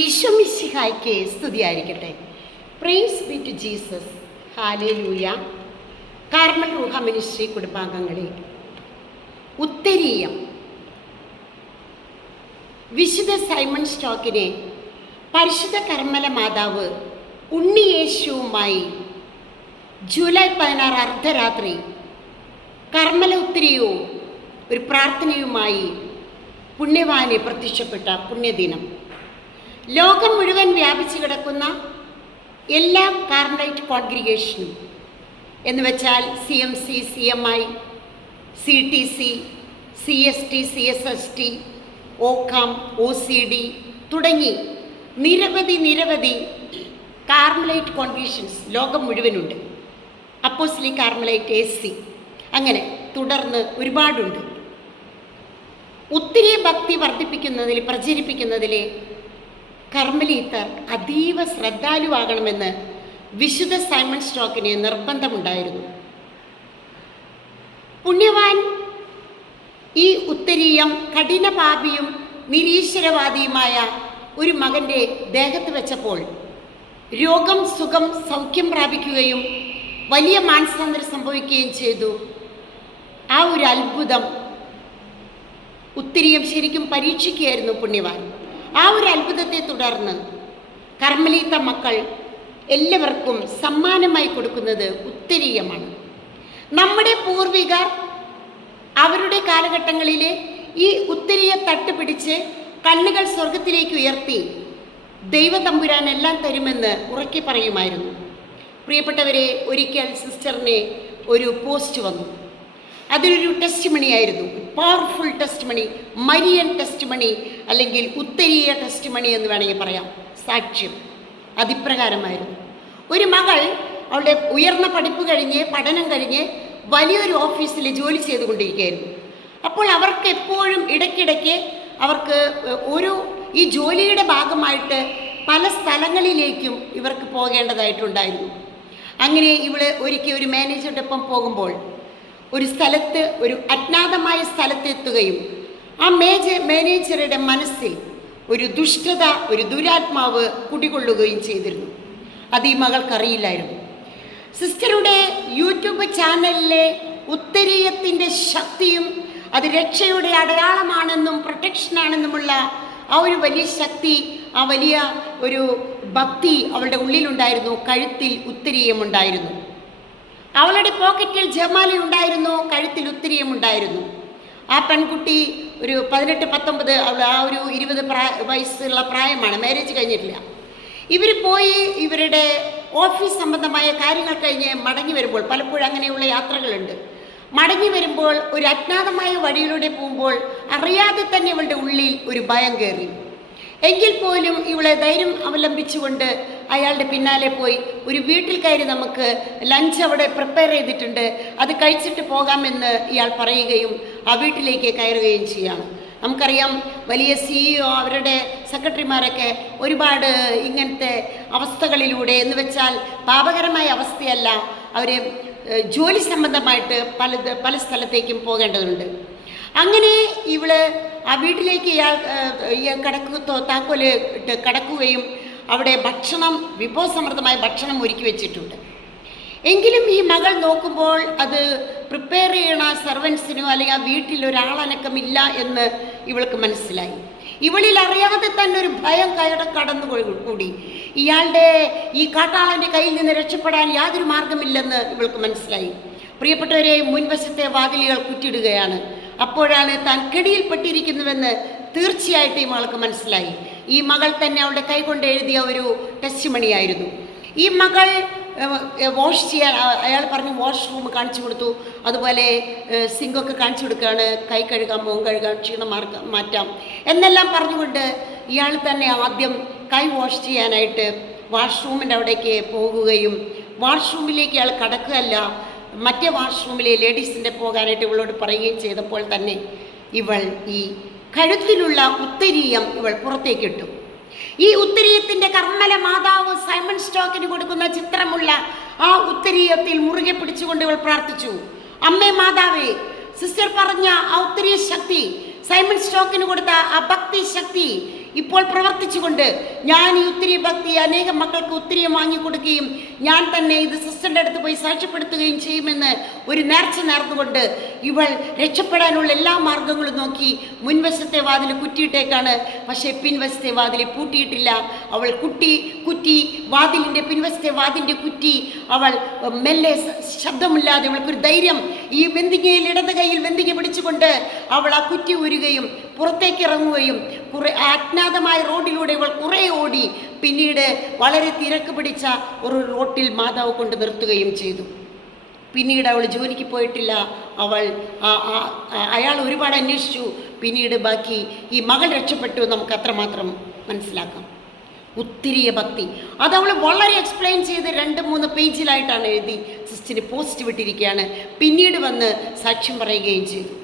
ഈശോ മിശിഹായ്ക്ക് സ്തുതിയായിരിക്കട്ടെ. Praise be to Jesus. Hallelujah. Carmel Ruha ministry കുടുംബാംഗങ്ങളെ, ഉത്തരീയം വിശുദ്ധ സൈമൺ സ്റ്റോക്കിനെ പരിശുദ്ധ കർമ്മല മാതാവ് ഉണ്ണിയേശുവുമായി ജൂലൈ 16 അർദ്ധരാത്രി കർമ്മല ഉത്തരീയവും ഒരു പ്രാർത്ഥനയുമായി പുണ്യവാന് പ്രത്യക്ഷപ്പെട്ട പുണ്യദിനം. ലോകം മുഴുവൻ വ്യാപിച്ചു കിടക്കുന്ന എല്ലാ കാർമലൈറ്റ് കോൺഗ്രിഗേഷനും എന്ന് വെച്ചാൽ CMC, CMI, CTC, CST, CSST, OCAM, OCD തുടങ്ങി നിരവധി കാർമലൈറ്റ് കോൺഗ്രിഗേഷൻസ് ലോകം മുഴുവനുണ്ട്. അപ്പോസ്തലിക് കാർമലൈറ്റ് AC അങ്ങനെ തുടർന്ന് ഒരുപാടുണ്ട്. ഒത്തിരി ഭക്തി വർദ്ധിപ്പിക്കുന്നതിൽ പ്രചരിപ്പിക്കുന്നതിൽ കർമ്മലീത്തർ അതീവ ശ്രദ്ധാലുവാകണമെന്ന് വിശുദ്ധ സൈമൺ സ്റ്റോക്കിന് നിർബന്ധമുണ്ടായിരുന്നു. പുണ്യവാൻ ഈ ഉത്തരീയം കഠിനപാപിയും നിരീശ്വരവാദിയുമായ ഒരു മകൻ്റെ ദേഹത്ത് വെച്ചപ്പോൾ രോഗം സൗഖ്യം പ്രാപിക്കുകയും വലിയ മാനസാന്തരം സംഭവിക്കുകയും ചെയ്തു. ആ ഒരു അത്ഭുതം ഉത്തരീയം ശരിക്കും പരീക്ഷിക്കുകയായിരുന്നു പുണ്യവാൻ. ആ ഒരു അത്ഭുതത്തെ തുടർന്ന് കർമ്മലീത്ത മക്കൾ എല്ലാവർക്കും സമ്മാനമായി കൊടുക്കുന്നത് ഉത്തരീയമാണ്. നമ്മുടെ പൂർവികർ അവരുടെ കാലഘട്ടങ്ങളിൽ ഈ ഉത്തരീയ തട്ട് പിടിച്ച് കണ്ണുകൾ സ്വർഗത്തിലേക്ക് ഉയർത്തി ദൈവതമ്പുരാൻ എല്ലാം തരുമെന്ന് ഉറക്കി പറയുമായിരുന്നു. പ്രിയപ്പെട്ടവരെ, ഒരിക്കൽ സിസ്റ്ററിനെ ഒരു പോസ്റ്റ് വന്നു. അതിലൊരു ടെസ്റ്റ് മണി ആയിരുന്നു, പവർഫുൾ ടെസ്റ്റ് മണി, മരിയൻ ടെസ്റ്റ് മണി, അല്ലെങ്കിൽ ഉത്തരീയ ടെസ്റ്റ് മണി എന്ന് വേണമെങ്കിൽ പറയാം. സാക്ഷ്യം അതിപ്രകാരമായിരുന്നു. ഒരു മകൾ അവളുടെ ഉയർന്ന പഠനം കഴിഞ്ഞ് വലിയൊരു ഓഫീസിൽ ജോലി ചെയ്തുകൊണ്ടിരിക്കുകയായിരുന്നു. അപ്പോൾ അവർക്ക് എപ്പോഴും ഇടയ്ക്കിടയ്ക്ക് അവർക്ക് ഈ ജോലിയുടെ ഭാഗമായിട്ട് പല സ്ഥലങ്ങളിലേക്കും ഇവർക്ക് പോകേണ്ടതായിട്ടുണ്ടായിരുന്നു. അങ്ങനെ ഇവള് ഒരിക്കൽ ഒരു മാനേജറുടെ ഒപ്പം പോകുമ്പോൾ ഒരു അജ്ഞാതമായ സ്ഥലത്തെത്തുകയും ആ മാനേജറുടെ മനസ്സിൽ ഒരു ദുഷ്ടത, ഒരു ദുരാത്മാവ് കുടികൊള്ളുകയും ചെയ്തിരുന്നു. അത് ഈ മകൾക്കറിയില്ലായിരുന്നു. സിസ്റ്ററുടെ യൂട്യൂബ് ചാനലിലെ ഉത്തരീയത്തിൻ്റെ ശക്തിയും അത് രക്ഷയുടെ അടയാളമാണെന്നും പ്രൊട്ടക്ഷനാണെന്നുമുള്ള ആ ഒരു വലിയ ശക്തി, ആ വലിയ ഒരു ഭക്തി അവളുടെ ഉള്ളിലുണ്ടായിരുന്നു. കഴുത്തിൽ ഉത്തരീയമുണ്ടായിരുന്നു. അവളുടെ പോക്കറ്റിൽ ജമാല ഉണ്ടായിരുന്നു, കഴുത്തിൽ ഉത്തരീയമുണ്ടായിരുന്നു. ആ പെൺകുട്ടി ഒരു 18-19, അവൾ ആ ഒരു 20 വയസ്സുള്ള പ്രായമാണ്, മാരേജ് കഴിഞ്ഞിട്ടില്ല. ഇവർ പോയി ഇവരുടെ ഓഫീസ് സംബന്ധമായ കാര്യങ്ങൾ കഴിഞ്ഞ് മടങ്ങി വരുമ്പോൾ, പലപ്പോഴും അങ്ങനെയുള്ള യാത്രകളുണ്ട്, മടങ്ങി വരുമ്പോൾ ഒരു അജ്ഞാതമായ വഴിയിലൂടെ പോകുമ്പോൾ അറിയാതെ തന്നെ ഇവളുടെ ഉള്ളിൽ ഒരു ഭയം കയറി. എങ്കിൽ പോലും ഇവളെ ധൈര്യം അവലംബിച്ചുകൊണ്ട് അയാളുടെ പിന്നാലെ പോയി ഒരു വീട്ടിൽ കയറി നമുക്ക് ലഞ്ച് അവിടെ പ്രിപ്പയർ ചെയ്തിട്ടുണ്ട്, അത് കഴിച്ചിട്ട് പോകാമെന്ന് ഇയാൾ പറയുകയും ആ വീട്ടിലേക്ക് കയറുകയും ചെയ്യാണ്. നമുക്കറിയാം, വലിയ CEO അവരുടെ സെക്രട്ടറിമാരൊക്കെ ഒരുപാട് ഇങ്ങനത്തെ അവസ്ഥകളിലൂടെ, എന്ന് വെച്ചാൽ പാപകരമായ അവസ്ഥയല്ല, അവർ ജോലി സംബന്ധമായിട്ട് പല സ്ഥലത്തേക്കും പോകേണ്ടതുണ്ട്. അങ്ങനെ ഇവള് ആ വീട്ടിലേക്ക് താക്കോല് ഇട്ട് കടക്കുകയും അവിടെ വിഭവസമൃദ്ധമായ ഭക്ഷണം ഒരുക്കി വെച്ചിട്ടുണ്ട്. എങ്കിലും ഈ മകൾ നോക്കുമ്പോൾ അത് പ്രിപ്പയർ ചെയ്യണ സർവൻസിനോ അല്ലെങ്കിൽ ആ വീട്ടിൽ ഒരാളനക്കമില്ല എന്ന് ഇവൾക്ക് മനസ്സിലായി. ഇവളിൽ അറിയാതെ തന്നെ ഒരു ഭയം കടന്നുകൂടി. ഇയാളുടെ ഈ കാട്ടാളൻ്റെ കയ്യിൽ നിന്ന് രക്ഷപ്പെടാൻ യാതൊരു മാർഗമില്ലെന്ന് ഇവൾക്ക് മനസ്സിലായി. പ്രിയപ്പെട്ടവരെ, മുൻവശത്തെ വാതിലുകൾ കുറ്റിടുകയാണ്. അപ്പോഴാണ് താൻ കെടിയിൽപ്പെട്ടിരിക്കുന്നുവെന്ന് തീർച്ചയായിട്ടും ഈ മകൾക്ക് മനസ്സിലായി. ഈ മകൾ തന്നെ അവളുടെ കൈകൊണ്ട് എഴുതിയ ഒരു ടെസ്റ്റ് മണിയായിരുന്നു. ഈ മകൾ വാഷ് ചെയ്യാൻ അയാൾ പറഞ്ഞു, വാഷ്റൂം കാണിച്ചു കൊടുത്തു, അതുപോലെ സിങ്കൊക്കെ കാണിച്ചു കൊടുക്കുകയാണ്, കൈ കഴുകാം, മുഖം കഴുകാം, ക്ഷീണം മാറ്റാം എന്നെല്ലാം പറഞ്ഞുകൊണ്ട് ഇയാൾ തന്നെ ആദ്യം കൈ വാഷ് ചെയ്യാനായിട്ട് വാഷ്റൂമിൻ്റെ അവിടേക്ക് പോകുകയും വാഷ്റൂമിലേക്ക് ഇയാൾ കടക്കുകയല്ല, മറ്റേ വാഷ്റൂമിലെ ലേഡീസിൻ്റെ പോകാനായിട്ട് ഇവളോട് പറയുകയും ചെയ്തപ്പോൾ തന്നെ ഇവൾ ഈ കഴുത്തിലുള്ള ഉത്തരീയം ഇവൾ പുറത്തേക്കിട്ടു. ഈ ഉത്തരീയത്തിൻ്റെ കർമ്മല മാതാവ് സൈമൺ സ്റ്റോക്കിന് കൊടുക്കുന്ന ചിത്രമുള്ള ആ ഉത്തരീയത്തിൽ മുറുകെ പിടിച്ചുകൊണ്ട് ഇവൾ പ്രാർത്ഥിച്ചു, അമ്മേ മാതാവേ, സിസ്റ്റർ പറഞ്ഞ ആ ഉത്തരീയ ശക്തി, സൈമൺ സ്റ്റോക്കിന് കൊടുത്ത ആ ഭക്തി ശക്തി ഇപ്പോൾ പ്രവർത്തിച്ചുകൊണ്ട് ഞാൻ ഈ ഉത്തരീയ ഭക്തി അനേകം മക്കൾക്ക് ഉത്തരീയം വാങ്ങിക്കൊടുക്കുകയും ഞാൻ തന്നെ ഇത് സിസ്റ്ററിൻ്റെ അടുത്ത് പോയി സാക്ഷ്യപ്പെടുത്തുകയും ചെയ്യുമെന്ന് ഒരു നേർച്ച നേർന്നുകൊണ്ട് ഇവൾ രക്ഷപ്പെടാനുള്ള എല്ലാ മാർഗങ്ങളും നോക്കി മുൻവശത്തെ വാതിൽ കുറ്റിയിട്ടേക്കാണ്. പക്ഷേ പിൻവശത്തെ വാതിൽ പൂട്ടിയിട്ടില്ല. അവൾ കുറ്റി വാതിലിൻ്റെ പിൻവശത്തെ വാതിലിൻ്റെ കുറ്റി അവൾ മെല്ലെ ശബ്ദമില്ലാതെ അവൾക്കൊരു ധൈര്യം ഈ വെന്തികയിൽ ഇടത് കൈയിൽ വെന്തിക പിടിച്ചുകൊണ്ട് അവൾ ആ കുറ്റി ഊരുകയും പുറത്തേക്ക് ഇറങ്ങുകയും അജ്ഞാതമായ റോഡിലൂടെ ഇവൾ കുറേ ഓടി. പിന്നീട് വളരെ തിരക്ക് പിടിച്ച ഒരു റോട്ടിൽ മാതാവ് കൊണ്ട് നിർത്തുകയും ചെയ്തു. പിന്നീട് അവൾ ജോലിക്ക് പോയിട്ടില്ല. അയാൾ ഒരുപാട് അന്വേഷിച്ചു. പിന്നീട് ബാക്കി ഈ മകൾ രക്ഷപ്പെട്ടു. നമുക്ക് അത്രമാത്രം മനസ്സിലാക്കാം. ഉത്തരീയ ഭക്തി അതവൾ വളരെ എക്സ്പ്ലെയിൻ ചെയ്ത് 2-3 പേജിലായിട്ടാണ് എഴുതി സിസ്റ്ററിന് പോസ്റ്റ് വിട്ടിരിക്കുകയാണ്. പിന്നീട് വന്ന് സാക്ഷ്യം പറയുകയും ചെയ്തു.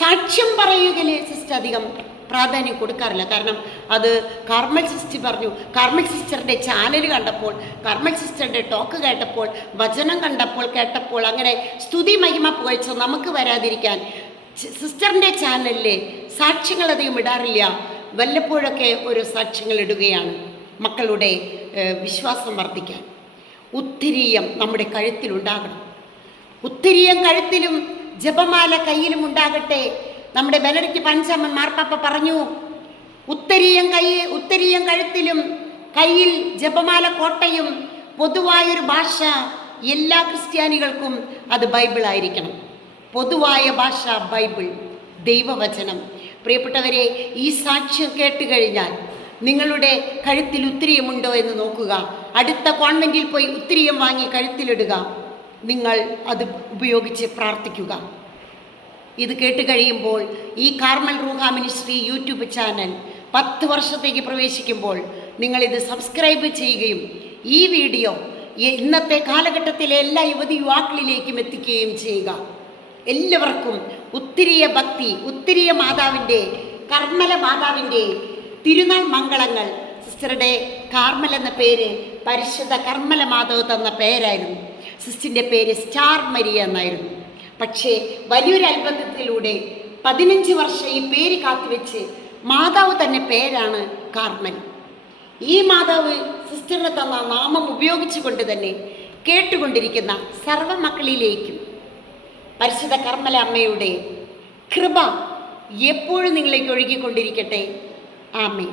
സാക്ഷ്യം പറയുകയിൽ സിസ്റ്റർ അധികം പ്രാധാന്യം കൊടുക്കാറില്ല. കാരണം അത് കാർമൽ സിസ്റ്റർ പറഞ്ഞു. കാർമൽ സിസ്റ്ററിൻ്റെ ചാനൽ കണ്ടപ്പോൾ, കാർമൽ സിസ്റ്ററിൻ്റെ ടോക്ക് കേട്ടപ്പോൾ, വചനം കേട്ടപ്പോൾ അങ്ങനെ സ്തുതി മഹിമ പുകഴ്ച നമുക്ക് വരാതിരിക്കാൻ സിസ്റ്ററിൻ്റെ ചാനലിൽ സാക്ഷ്യങ്ങൾ അധികം ഇടാറില്ല. വല്ലപ്പോഴൊക്കെ ഓരോ സാക്ഷ്യങ്ങൾ ഇടുകയാണ് മക്കളുടെ വിശ്വാസം വർദ്ധിക്കാൻ. ഉത്തരീയം നമ്മുടെ കഴുത്തിലുണ്ടാകണം. ഉത്തരീയം കഴുത്തിലും ജപമാല കയ്യിലും ഉണ്ടാകട്ടെ. നമ്മുടെ ബെനഡിക്ട് പഞ്ചാമൻ മാർപ്പാപ്പ പറഞ്ഞു, ഉത്തരീയം കഴുത്തിലും കയ്യിൽ ജപമാല കോട്ടയും. പൊതുവായൊരു ഭാഷ എല്ലാ ക്രിസ്ത്യാനികൾക്കും അത് ബൈബിളായിരിക്കണം. പൊതുവായ ഭാഷ ബൈബിൾ, ദൈവവചനം. പ്രിയപ്പെട്ടവരെ, ഈ സാക്ഷ്യം കേട്ടുകഴിഞ്ഞാൽ നിങ്ങളുടെ കഴുത്തിൽ ഉത്തരീയമുണ്ടോ എന്ന് നോക്കുക. അടുത്ത കോൺവെൻറ്റിൽ പോയി ഉത്തരീയം വാങ്ങി കഴുത്തിലിടുക. നിങ്ങൾ അത് ഉപയോഗിച്ച് പ്രാർത്ഥിക്കുക. ഇത് കേട്ട് കഴിയുമ്പോൾ ഈ Carmel Ruha ministry YouTube channel 10 വർഷത്തേക്ക് പ്രവേശിക്കുമ്പോൾ നിങ്ങളിത് സബ്സ്ക്രൈബ് ചെയ്യുകയും ഈ വീഡിയോ ഇന്നത്തെ കാലഘട്ടത്തിലെ എല്ലാ യുവാക്കളിലേക്കും എത്തിക്കുകയും ചെയ്യുക. എല്ലാവർക്കും ഉത്തരീയ ഭക്തി, ഉത്തരീയ മാതാവിൻ്റെ, കർമ്മല മാതാവിൻ്റെ തിരുനാൾ മംഗളങ്ങൾ. സിസ്റ്ററുടെ കാർമൽ എന്ന പേര് പരിശുദ്ധ കർമ്മല മാതാവ് തന്ന പേരായിരുന്നു. സിസ്റ്ററിൻ്റെ പേര് സ്റ്റാർ മരിയ എന്നായിരുന്നു. പക്ഷേ വലിയൊരു അത്ഭുതത്തിലൂടെ 15 വർഷം ഈ പേര് കാത്തുവെച്ച് മാതാവ് തന്നെ പേരാണ് കാർമൽ. ഈ മാതാവ് സിസ്റ്ററിന് തന്ന നാമം ഉപയോഗിച്ചുകൊണ്ട് തന്നെ കേട്ടുകൊണ്ടിരിക്കുന്ന സർവ്വ മക്കളിലേക്കും പരിശുദ്ധ കർമ്മല അമ്മയുടെ കൃപ എപ്പോഴും നിങ്ങളിലേക്ക് ഒഴുകിക്കൊണ്ടിരിക്കട്ടെ. ആമേൻ.